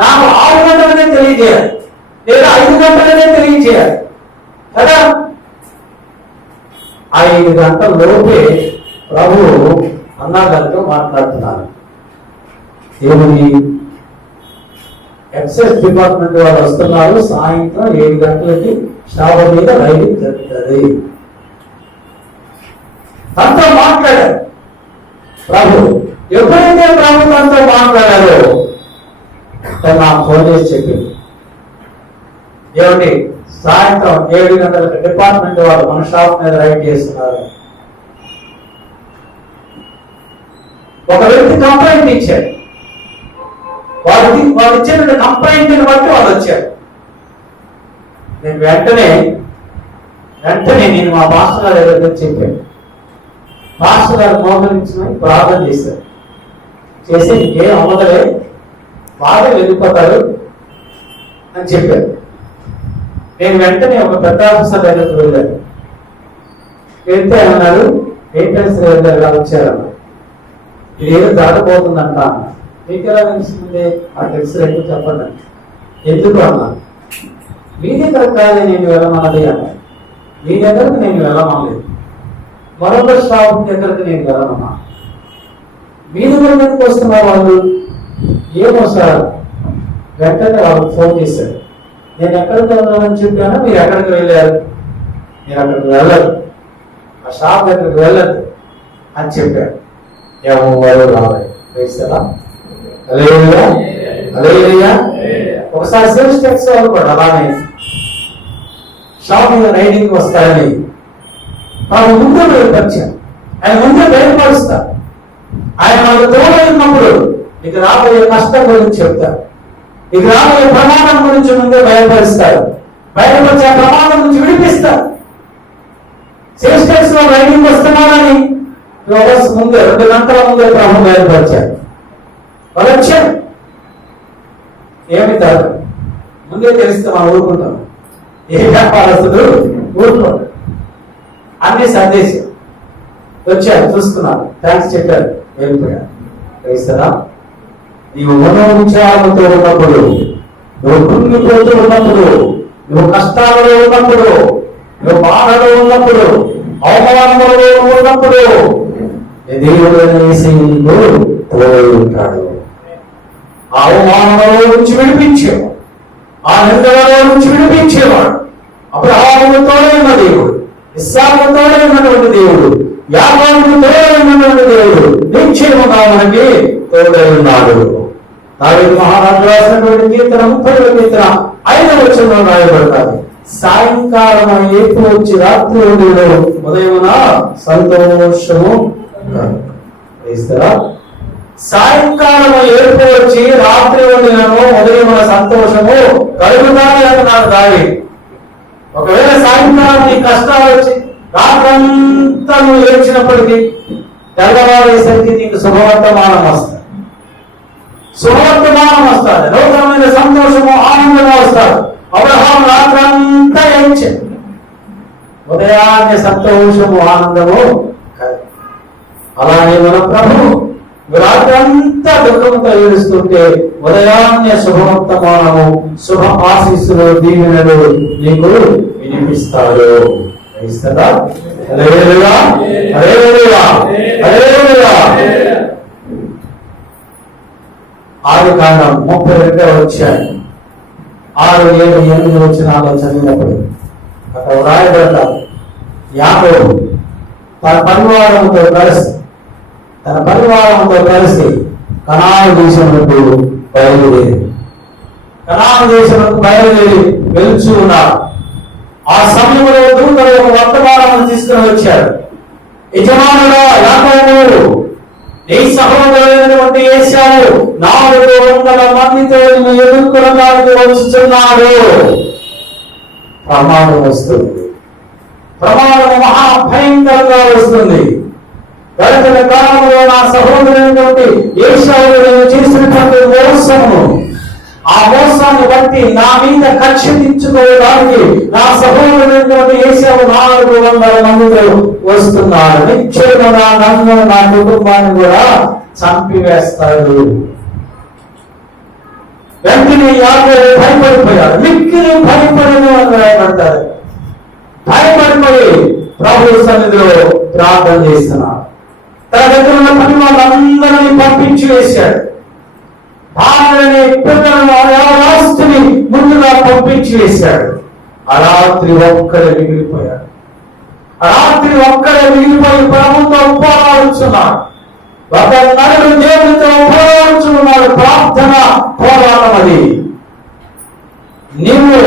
నాకు 6 గంటలనే తెలియజేయాలి, లేదా 5 గంటలనే తెలియజేయాలి కదా. 5 గంటల లోపే ప్రభు అన్నగారితో మాట్లాడుతున్నారు. దేవుని ఎక్సైజ్ డిపార్ట్మెంట్ వాళ్ళు వస్తున్నారు, సాయంత్రం 7 గంటలకి షాపు మీద రైడింగ్ జరుగుతుంది. తనతో మాట్లాడారు ప్రభు. ఎప్పుడైతే ప్రభు తనతో మాట్లాడారో నాకు ఫోన్ చేసి చెప్పింది, ఏమండి సాయంత్రం 7 గంటలకు డిపార్ట్మెంట్ వాళ్ళు మన షాప్ మీద రైడ్ చేస్తున్నారు. ఒక వ్యక్తి కంప్లైంట్ ఇచ్చాడు. వాళ్ళు ఇచ్చిన కంప్లైంట్ బట్టి వాళ్ళు వచ్చారు. నేను వెంటనే నేను మా మాస్టర్ గారి దగ్గర చెప్పాను. మాస్టర్ గారు మోహరించుకుని ప్రార్థన చేశారు. చేసి ఇంకేం అవ్వదలే, బాగా వెళ్ళిపోతారు అని చెప్పారు. నేను వెంటనే ఒక పెద్ద ఆఫీసర్ దగ్గరకు వెళ్ళాను. వెళ్తే అన్నారు, మెయింటెనెన్స్ దగ్గర వచ్చారన్న, ఇది ఏదో దాటపోతుందంట అన్న. మీకు ఎలా తెలిసింది? ఆ తెలిసినట్టు చెప్పండి. ఎందుకు అన్నా? మీ దగ్గర కాదు నేను వెళ్ళమన్నది అన్న. మీ దగ్గరకు నేను వెళ్ళమనలేదు, మరొక షాప్ దగ్గరకు నేను వెళ్ళమన్నా. మీ దగ్గర ఎందుకు వస్తున్నారు వాళ్ళు? ఏమో సార్. వెంటనే వాళ్ళకి ఫోన్ చేశారు. నేను ఎక్కడికి వెళ్ళాలని చెప్పాను, మీరు ఎక్కడికి వెళ్ళారు? మీరు అక్కడికి వెళ్ళరు, ఆ షాప్ దగ్గరికి వెళ్ళదు అని చెప్పారు. ఎవరు రావాలి. ఒకసారి సేల్స్ ట్యాక్స్ వాళ్ళు కూడా అలానే షాప్ మీద రైడింగ్ వస్తారని తాను ముందే బయలుపరిచారు. ఆయన ముందే బయలుపరుస్తారు. ఆయన మనకు తోడైనప్పుడు నీకు రాబోయే కష్టం గురించి చెప్తారు, నీకు రాబోయే ప్రమాదం గురించి ముందే బయలుపరుస్తారు. బయలుపరిచే ప్రమాదం నుంచి విడిపిస్తారు. సేల్స్ ట్యాక్స్ లో రైడింగ్ వస్తున్నారని ముందే 2 గంటల ముందే ప్రభు బయలుపరిచారు. వాళ్ళు వచ్చారు. ఏమి కాదు, ముందే తెలిస్తే మనం ఊరుకుంటాం. ఏ వ్యాపారస్తుడు ఊరుకో. అన్ని సందేశం వచ్చారు, చూసుకున్నారు, థ్యాంక్స్ చెప్పారు, వెళ్ళిపోయారు. క్రైస్తరా, నీవు మనోవిచారంతో ఉన్నప్పుడు, నువ్వు కృంగిపోతూ ఉన్నప్పుడు, నువ్వు కష్టాలలో ఉన్నప్పుడు, నువ్వు బాధలో ఉన్నప్పుడు, అవమానములో ఉన్నప్పుడు దేవుడు తోడై ఉంటాడు. ఆ అవమానంలో నుంచి విడిపించేవాడు, ఆ నిందలలో నుంచి విడిపించేవాడు. అబ్రహాముకు తోడై ఉన్న దేవుడు, ఇస్సాకుకు తోడై ఉన్నటువంటి దేవుడు, యాకోబుకు తోడై ఉన్నటువంటి దేవుడు నిశ్చయముగా మనకి తోడై ఉన్నాడు. దావీదు మహారాజు రాసినటువంటి కీర్తన 30వ కీర్తన 5వ వచనంలో రాయబడతారు, సాయంకాలం ఏపు వచ్చి రాత్రి ఉదయమున సంతోషము ఇస్తారా. సాయంకాలం ఏడుపు వచ్చి రాత్రి వండినను ఉదయమున సంతోషము కలుగుతాయి అంటున్నాడు దావీదు. ఒకవేళ సాయంకాలం నీ కష్టాలు వచ్చి రాత్రంతా నువ్వు ఏడ్చినప్పటికీ తెల్లవారేసరికి నీకు శుభవర్తమానం వస్తుంది, శుభవర్తమానం వస్తుంది, లోకమైన సంతోషము ఆనందంగా వస్తాడు. అబ్రహాము రాత్రంతా ఏడ్చాడు, ఉదయాన్నే సంతోషము ఆనందము. అలానే మన ప్రభు రాత్రంతా దుఃఖంతో ఏడుస్తుంటే ఉదయాన్నే శుభవర్తమానము, శుభ ఆశీస్సులు, దీవెనలు నీకు వినిపిస్తాడు. ఆదికాండం 32వ అధ్యాయం 6, 7, 8 వచనాలు చదివినప్పుడు అక్కడ రాయబడతారు, యాకోబు తన పరివారంతో కలిసి కనాను దేశములకు బయలుదేరి వెళ్తూ ఉన్నారు. ఆ సమయంలో దూతలు ఒక వర్తమానం తీసుకుని వచ్చారు. యజమానుడా యాకోబు, నీ సహోదరుడైనటువంటి ఏశావు 400 మందితో ఎదుర్కొనడానికి వచ్చుచున్నాడు. ప్రమాదం వస్తుంది, ప్రమాదం మహాభయంకరంగా వస్తుంది. గడిచిన కాలంలో నా సహోదరుడైనటువంటి ఏశావు చేసినటువంటి మోసము, ఆ మోసాన్ని బట్టి నా మీద కక్ష తీర్చుకోవడానికి నా సహోదరుడైనటువంటి ఏశావు 400 మందితో వస్తున్నాడు. నిశ్చయముగా నన్ను, నా కుటుంబాన్ని కూడా చంపివేస్తాడు. వెంటనే యాకోబు భయపడిపోయాడు, మిక్కిలి భయపడను అని రాయబడతారు. భయపడిపోయి ప్రభు సన్నిధిలో ప్రార్థన చేస్తున్నాడు. తన దగ్గర ఉన్న పని వాళ్ళందరినీ పంపించి వేశాడు. భార్యని, పిల్లలను, ఆస్తిని ముందుగా పంపించి వేశాడు. ఆ రాత్రి ఒక్కడే మిగిలిపోయాడు. ప్రభుత్వం పోరాడుతున్నాడు. ఒక నలుగురు దేవుడితో పోరాడుతున్నాడు. ప్రార్థన పోరాటం అది. నీవు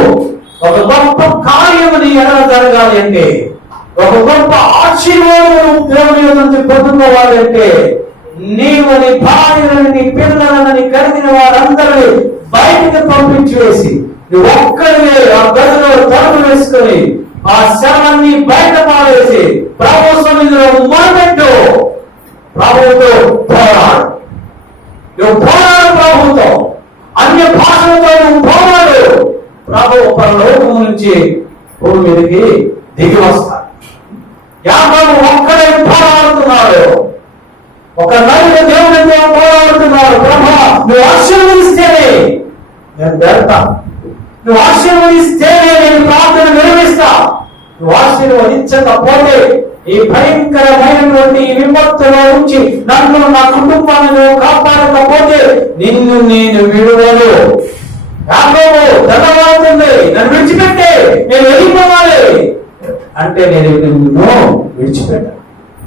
ఒక గొప్ప కార్యము నీ ఎడల జరగాలి అంటే, ఒక గొప్ప ఆశీర్వాదం దేవుని నుంచి పొందుకోవాలి అంటే, నీవు నీ భార్యలను, నీ పిల్లలని, కలిగిన వారందరినీ బయటికి పంపించి వేసి నువ్వు ఒక్కరివే ఆ గదిలో తలుపు వేసుకొని ఆ శవాన్ని బయట పారేసి ప్రభు సన్నిధిలో మొదలెట్టు. ప్రభువుతో పోరాడు. నువ్వు పోరాడు ప్రభువుతో, అన్య భాషలతో నువ్వు పోరాడు. ప్రభు పరలోకం నుంచి భూమి మీదకి దిగి వస్తాడు. యాకోబు ఒక్కడే పోరాడుతున్నాడు. ఒక నలుగురు దేవుడితో పోరాడుతున్నాడు. ప్రభా, నువ్వు ఆశీర్వదిస్తేనే నేను వెళ్తా, నువ్వు ఆశీర్వదిస్తేనే నేను ప్రార్థన నిర్వహిస్తా, నువ్వు ఆశీర్వదించకపోతే ఈ భయంకరమైనటువంటి ఈ విపత్తులో నుంచి నన్ను, నా కుటుంబాన్ని కాపాడకపోతే నిన్ను నేను విడువను. యాకోబు ధనవాడుతుంది, నన్ను విడిచిపెట్టే, నేను వెళ్ళిపోవాలి అంటే నేను నిన్ను విడిచిపెట్టాను.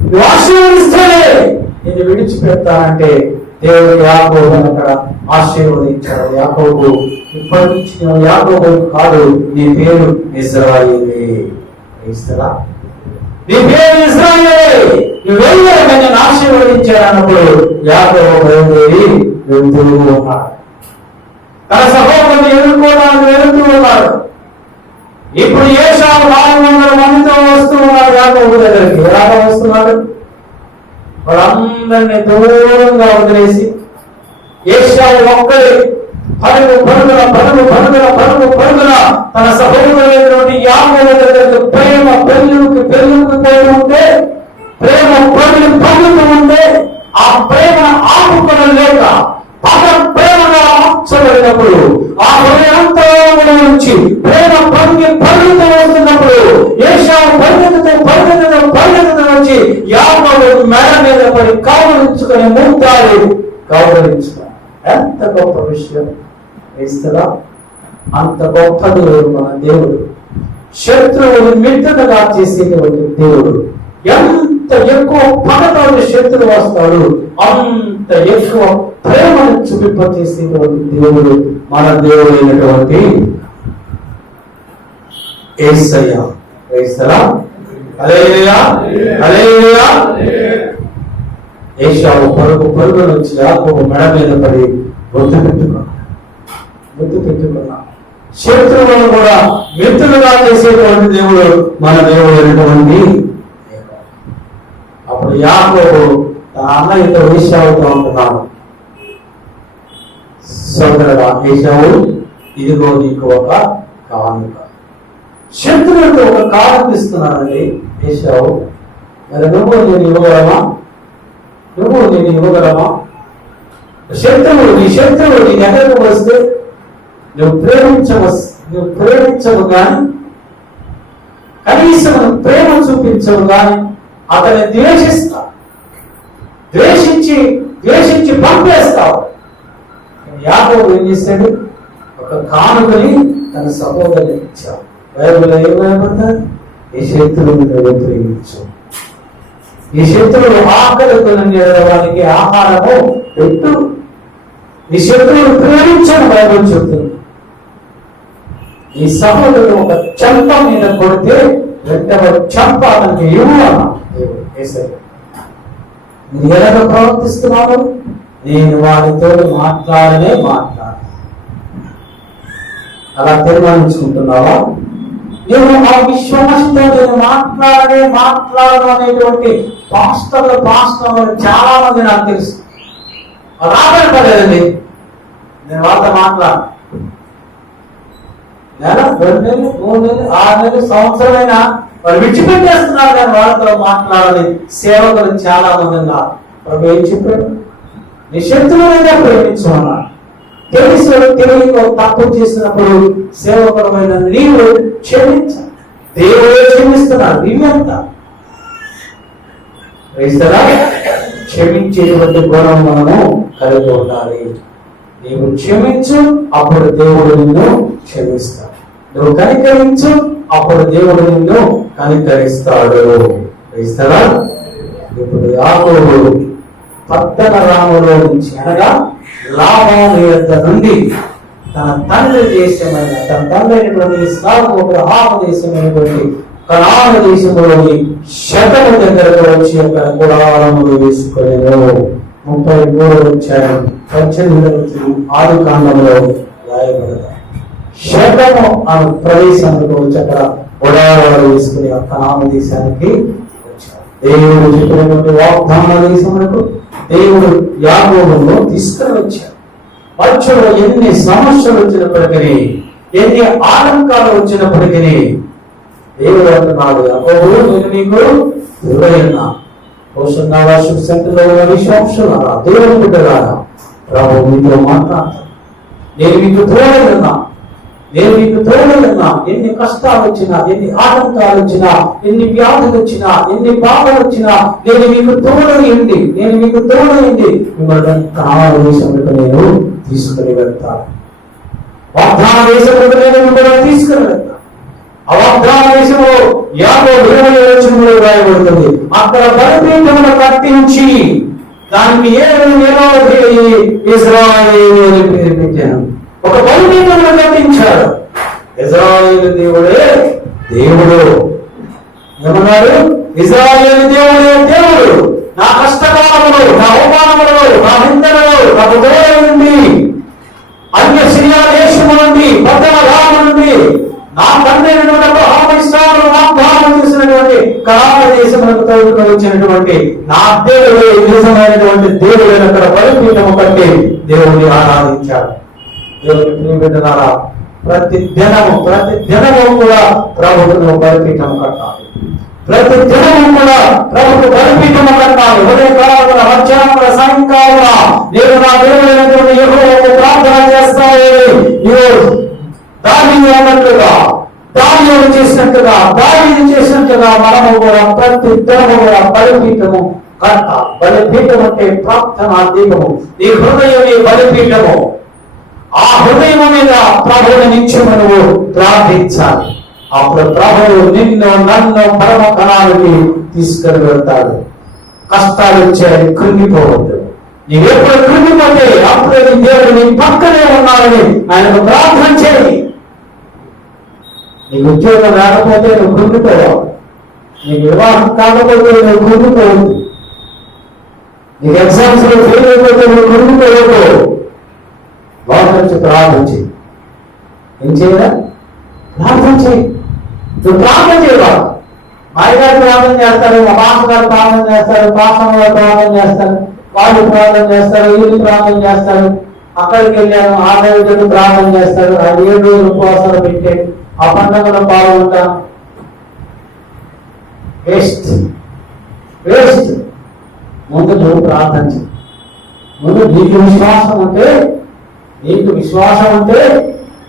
నువ్వు ఆశీర్వదిస్తేనే నేను విడిచిపెడతానంటే దేవుడు యాకోబు అక్కడ ఆశీర్వదించాడు. యాకోబు ఇప్పటి నుంచి యాకోబు కాదు, నీ పేరు ఇశ్రాయేలే. ఇస్తారా? నీ పేరు ఇశ్రాయేలే, నువ్వు వెళ్ళాక నేను ఆశీర్వదించాడు అన్నప్పుడు యాకోబు బయలుదేరి వెళ్తూ ఉన్నాడు. తన సహోదరుని ఎదుర్కోవడానికి వెళ్తూ ఉన్నాడు. ఇప్పుడు ఏశావు 400 మందితో వస్తూ ఉన్నాడు యాకోబు దగ్గరికి. ఎలా వస్తున్నాడు? వాళ్ళందరినీ దూరంగా వదిలేసి ఏశావు ఒక్కడే పరుగున తన సహోదరుడైనటువంటి యాకోబు దగ్గరికి ప్రేమ పెళ్ళుకు ఉంటే, ప్రేమ పరుగుతూ ఉంటే, ఆ ప్రేమ ఆపుకోవడం లేక ప్రేమగా మార్చబడినప్పుడు, ఆ హృదయాంతరంలో నుంచి ప్రేమ పరుగుతూ వస్తున్నప్పుడు పడి కౌగలించుకొని ముందాలి కౌగలించుకొని. ఎంత గొప్ప విషయం ఇస్తారా! అంత గొప్ప దేవుడు మన దేవుడు. శత్రువుని మిత్రులుగా చేసేటువంటి దేవుడు. ఎంత ఎక్కువ పగతో శత్రువు వస్తాడు, అంత ఎక్కువ ప్రేమను చూపింపచేసేటువంటి దేవుడు మన దేవుడు అయినటువంటి యేసయ్య. క్రైస్తరా! హల్లెలూయా, హల్లెలూయా. ఏశావు పరుగు నుంచి యాకోబు మెడ మీద పడి గుర్తు పెట్టుకున్నా. శత్రువులను కూడా మిత్రులుగా చేసేటువంటి దేవుడు మన దేవుడు అయినటువంటి. అప్పుడు యాకోబు తన అన్నయ్యతో ఏశావుతో అంటున్నాడు, సోదరుడా ఏశావు, ఇదిగో నీకు ఒక కానుక. శత్రువులకు ఒక కానుక ఇస్తున్నానండి ఏశావు. మరి నువ్వు నేను ఇవ్వగలమా? నీ శత్రువు నీ దగ్గరకు వస్తే నువ్వు ప్రేమించవు కానీ, కనీసం ప్రేమ చూపించవు కానీ అతన్ని ద్వేషించి పంపేస్తావు. యాకోబు ఏం చేశాడు? ఒక కానుకని తన సహోదరునికి ఇచ్చాడు. బైబిల్లో ఏం రాయబడతారు? ఈ శత్రువుని ప్రేమించు. ఈ శత్రువులు ఆకలితో వారికి ఆహారము పెట్టు. ఈ శత్రువులు ప్రేమించని బైబిల్ చెప్తుంది. ఈ సహోదరుడు ఒక చెంప మీద కొడితే రెండవ చెంప అతనికి ఇవ్వాలన్నా దేవుడు యేసయ్య. మీరు ఎలాగ ప్రవర్తిస్తున్నారు? నేను వారితో మాట్లాడను. అలా తీర్మానించుకుంటున్నావా? నేను ఆ విశ్వాసంతో నేను మాట్లాడను అనేటువంటి పాస్టర్లు చాలా మంది నాకు తెలుసు. వాళ్ళు ఆధారపడలేదండి. నేను వాళ్ళతో మాట్లాడు 1 నెల, 2 నెలలు, 3 నెలలు, 6 నెలలు, సంవత్సరమైనా వాళ్ళు విడిచిపెట్టేస్తున్నారు. కానీ వాళ్ళతో మాట్లాడాలి సేవకులు చాలా మంది ఉన్నారు. ప్రభు ఏం చెప్పాడు? నీ శత్రువులైనా ప్రేమించమన్నాడు. తెలియక తప్పు చేసినప్పుడు సేవకులమైన నీవు క్షమించాలి. దేవుడే క్షమిస్తున్నాడు. నీవెంత క్షమించేటువంటి గుణం మనము కలిగి ఉండాలి. నీవు క్షమించు, అప్పుడు దేవుడు నిన్ను క్షమిస్తాడు. నువ్వు కనికరించు, అప్పుడు దేవుడు నిన్ను కనికరిస్తాడు. క్రైస్తరా! ఇప్పుడు యాకోబు పద్దనరాములో నుంచి అనగా లాబాను యొద్ద నుండి తన తండ్రి అయినటువంటి ఇస్సాకు దేశమైనటువంటి కనాను దేశంలోని శతము దగ్గరకు వచ్చి అక్కడ గుడారములు వేసుకొనెను. 33వ అధ్యాయం 18వ ఆదికాండంలో రాయబడతాయి. శతము అను ప్రదేశానికి వచ్చి అక్కడ గుడారాలు వేసుకుని ఆ కనాను దేశానికి వచ్చారు. దేవుడు చెప్పినటువంటి వాగ్దాన దేశములకు దేవుడు యాకోబును తీసుకుని వచ్చాడు. మధ్యలో ఎన్ని సమస్యలు వచ్చినప్పటికీ, ఎన్ని ఆటంకాలు వచ్చినప్పటికీ దేవుడు అంటున్నాడు, యాకోబు నేను నీకు తోడైనా. విశ్వాసులారా, దేవుని బిడ్డలారా, ప్రభు మీతో మాట్లాడతాను. నేను మీకు తోడైనా. ఎన్ని కష్టాలు వచ్చినా, ఎన్ని ఆటంకాలు వచ్చినా, ఎన్ని వ్యాధులు వచ్చినా, ఎన్ని పాపలు వచ్చినా నేను మీకు తోడైంది. మిమ్మల్ని కనాను దేశంలో నేను తీసుకుని వెళ్తాను. వాగ్దాన దేశంలో నేను మిమ్మల్ని తీసుకుని వెళ్తాను. ఆ వాగ్దాన దేశంలో 50 వచనంలో రాయబడుతుంది, అక్కడ బలిపీఠమును కట్టించి దానికి 7 నెలలు ఇశ్రాయేలు అని పేరు పెట్టాను. ఒక బలిపీఠమును కట్టించాడు. ఇశ్రాయేలు దేవుడే దేవుడు. ఏమన్నాడు? ఇశ్రాయేలు దేవుడు నా కష్టకాలంలో, నా అవమానములలో, నా నిందలలో నాకు దూరం నుండి, అన్య సిరియా దేశము నుండి, పద్దనరాము నుండి నా తండ్రి వాగ్దానం చేసినటువంటి కనాను దేశములకు తోడుకొని వచ్చినటువంటి నా దేవుడే నిజమైనటువంటి దేవుడు అక్కడ బలిపీఠము కట్టి దేవుడిని ఆరాధించాడు. దేవుని ప్రియబిడ్డలారా, ప్రతి దినము కూడా ప్రభుత్వం బలిపీఠం కట్టాలి. ప్రతి దినము కూడా ప్రభుత్వ బలిపీఠము కట్టాలి. ఉదయకాలమున, మధ్యాహ్నమున, సాయంకాలమున నేను నా దేవుడైనటువంటి యెహోవాకు ప్రార్థన చేస్తాను. దావీదు చేసినట్టుగా మనము కూడా ప్రతి దినము కూడా బలిపీఠము కర్త. బలిపీఠం అంటే ప్రార్థనా దీపము. నీ హృదయమే బలిపీఠము. ఆ హృదయం మీద ప్రభువుని నుంచి నువ్వు ప్రార్థించాలి. అప్పుడు ప్రభువు నిన్ను నన్ను పరమ కణానికి తీసుకొని వెళ్తాడు. కష్టాలు వచ్చాయని కృంగిపోవద్దు. నీవెప్పుడు కృంగిపోతే అప్పుడే నీ దేవుడు నీ పక్కనే ఉన్నాడని ఆయనకు ప్రార్థన చేయి. నీకు ఉద్యోగం రాకపోతే నువ్వు కృంగిపోయావు. నీకు వివాహం కాకపోతే నువ్వు కృంగిపోవద్దు. నీకు ఎగ్జామ్స్ లో ఫెయిల్ అయిపోతే నువ్వు కృంగిపోవద్దు. బాగా నుంచి ప్రార్థన చేయి. ఏం చేయరా? ప్రార్థన చేయి. నువ్వు ప్రార్థన చేయవా? మా గారు ప్రార్థన చేస్తారు, మా మామ గారు ప్రార్థన చేస్తారు, పాపం గారు ప్రార్థన చేస్తారు, వాళ్ళు ప్రార్థన చేస్తారు, వీళ్ళు ప్రార్థన చేస్తారు. అక్కడికి వెళ్ళాను, ఆ దేవుడు ప్రార్థన చేస్తారు. ఆ 7 రోజులు ఉపవాసాలు పెట్టే ఆ పండుగలో పాల్గొంటాం. Waste waste. ముందు నువ్వు ప్రార్థన చేయి. ముందు నీకు విశ్వాసం ఉంటే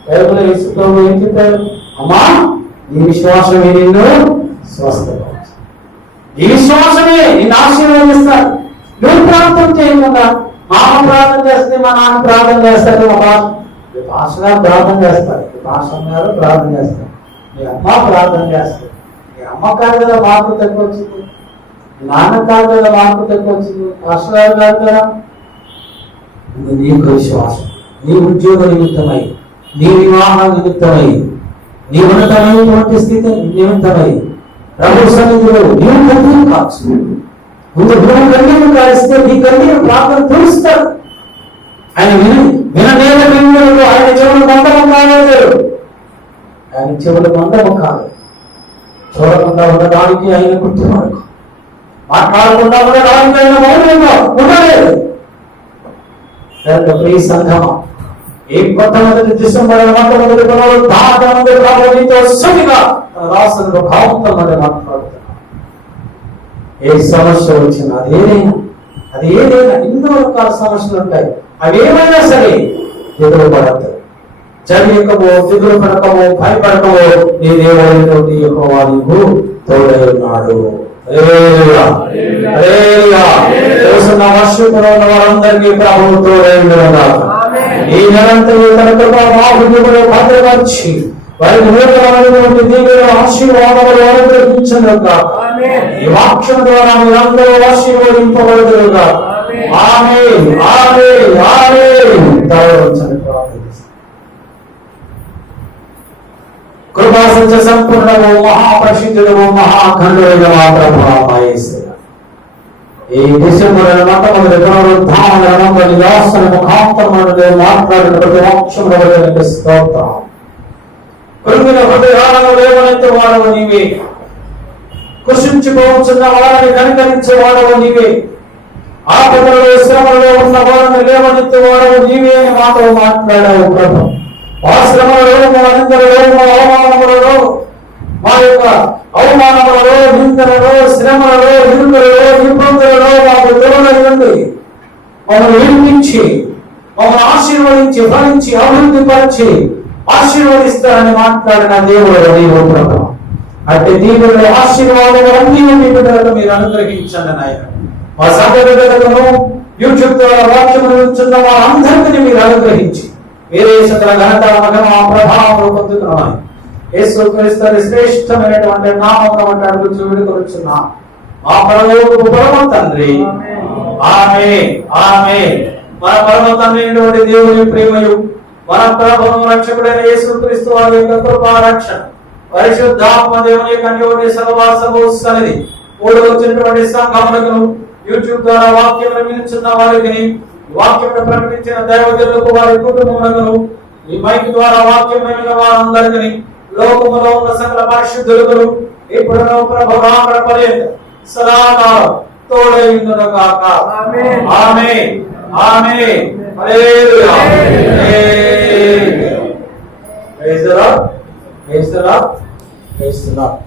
బైబిల్ యేసు ప్రభువు ఏం చెప్పారు? అమ్మా, నీ విశ్వాసమే నిన్ను స్వస్థపరచు. నీ విశ్వాసమే నిన్ను ఆశీర్వదిస్తాడు. నువ్వు ప్రార్థన చేయకుండా మా అమ్మ ప్రార్థన చేస్తే, మా నాన్న ప్రార్థన చేస్తారు, మా భాష గారు ప్రార్థన చేస్తారు, భాష గారు ప్రార్థన చేస్తారు, మీ అమ్మ ప్రార్థన చేస్తారు. మీ అమ్మ కాదు కదా మార్పు తక్కువ వచ్చింది, మీ నాన్న కాదు కదా మార్పు తక్కువ వచ్చింది, భాష గారు కాదు కదా. నీకు విశ్వాసం, నీ ఉద్యోగ నిమిత్తమై, నీ వివాహ నిమిత్తమై, నీ ఉన్నతమైనటువంటి స్థితి నిమిత్తమై ప్రభు సన్నిధిలో నీవు కన్నీరు కావచ్చు. ముందు నువ్వు కన్నీరు కాలిస్తే నీ కన్నీరు ప్రార్థన తెలుస్తాడు. ఆయన విననేల వినులకు ఆయన చెవులు మందము కాలేదు. ఆయన చెవులు మందము కాదు. చూడకుండా ఉండడానికి ఆయన గుర్తుపడు, మాట్లాడకుండా ఉండడానికి ఆయన మౌనంగా ఉండలేదు. ప్రియ సంఘమా, ఈ మొట్టమొదటి డిసెంబర్ మొట్టమొదటి ప్రభుత్వంతో సరిగా రాసిన భావంతో మాట్లాడుతున్నాం. ఏ సమస్య వచ్చినా అది ఏదైనా ఎన్నో రకాల సమస్యలు ఉంటాయి. అవి ఏమైనా సరే ఎదురు పడద్దు. చదివకమో, దిగులు పడకమో, భయపడకమో, నీ దేవుడు యెహోవా నీకు తోడై ఉన్నాడు. వర్షంలో ఉన్న వారందరికీ ప్రభువు తోడై ఉన్నాడు. ఈ నెలంతరూ తన కృపా బాహుళ్యములో భద్రపరిచి వారికి నూతనమైనటువంటి దీవెనలు ఆశీర్వాదములు అనుగ్రహించునుగాక. ఈ వాక్యం ద్వారా మీరందరూ ఆశీర్వదింపబడుదురు గాక. ఆమేన్, ఆమేన్, ఆమేన్. కృపా సత్య సంపూర్ణము, మహాపరిశుద్ధుడము, మహాఖండుడైన మా ప్రభువా యేసయ్య, ఈ డిసెంబర్ మొట్టమొదటి పునరుద్ధానము దాసుల ముఖాంతరములో మాట్లాడిన ప్రతి వాక్యములకు స్తోత్రం. కృంగిన హృదయాలను లేవనెత్తే వాడవు నీవే, కృషించిపోతున్న వారిని కనికరించే వాడవు నీవే, ఆపదలో శ్రమలో ఉన్న వారిని లేవనెత్తే వాడవు నీవే అని మాతో మాట్లాడావు ప్రభు. మా శ్రమలలో, మా నిందలలో, మా అవమానములలో, మా యొక్క అవమానములలో, నిందలలో, శ్రమలలో, ఇరుకులలో, ఇబ్బందులలో మాకు తోడైంది. మమ్మల్ని వినిపించి, మమ్మల్ని ఆశీర్వదించి, ఫలించి, అభివృద్ధి పరిచి ఆశీర్వదిస్తారని మాట్లాడిన దేవుడు నీవు ప్రభు. అంటే దీవుల ఆశీర్వాదాలు అన్ని మీ బిడ్డలకు మీరు అనుగ్రహించండి నాయన. మా సంఘ బిడ్డలను యూట్యూబ్ ద్వారా వాక్యము వింటున్న వారందరికీ మీరు అనుగ్రహించి వేరే సకల ఘనత, మహిమ, ప్రభావం పొందుతున్నాయి. యేసుక్రీస్తు శ్రేష్టమైనటువంటి నామమున అడుగుచూ వేడుకొనుచున్నా మా పరలోకపు పరమ తండ్రి. ఆమేన్, ఆమేన్. మన పరమ తండ్రి అయినటువంటి దేవుని ప్రేమయు, మన ప్రభువు రక్షకుడైన యేసుక్రీస్తు వారి యొక్క కృపా రక్షణ, పరిశుద్ధాత్మ దేవుని యొక్క అన్యోన్య సహవాసము సన్నిధి కూడి వచ్చినటువంటి సంఘములకు, యూట్యూబ్ ద్వారా వాక్యం వినిచున్న వారికి, వాక్యం ప్రకటించిన దైవజనులకు, వారి కుటుంబములకు, ఈ మైక్ ద్వారా వాక్యం వినిన వారందరికీ, లోకములో ఉన్న సకల పరిశుద్ధులకు ఇప్పుడు ప్రభు రాకడ పర్యంతం సదాకాలం తోడై ఉండును గాక. ఆమేన్, ఆమేన్, ఆమేన్. హల్లెలూయా. Praise the lord, praise the lord, praise the lord.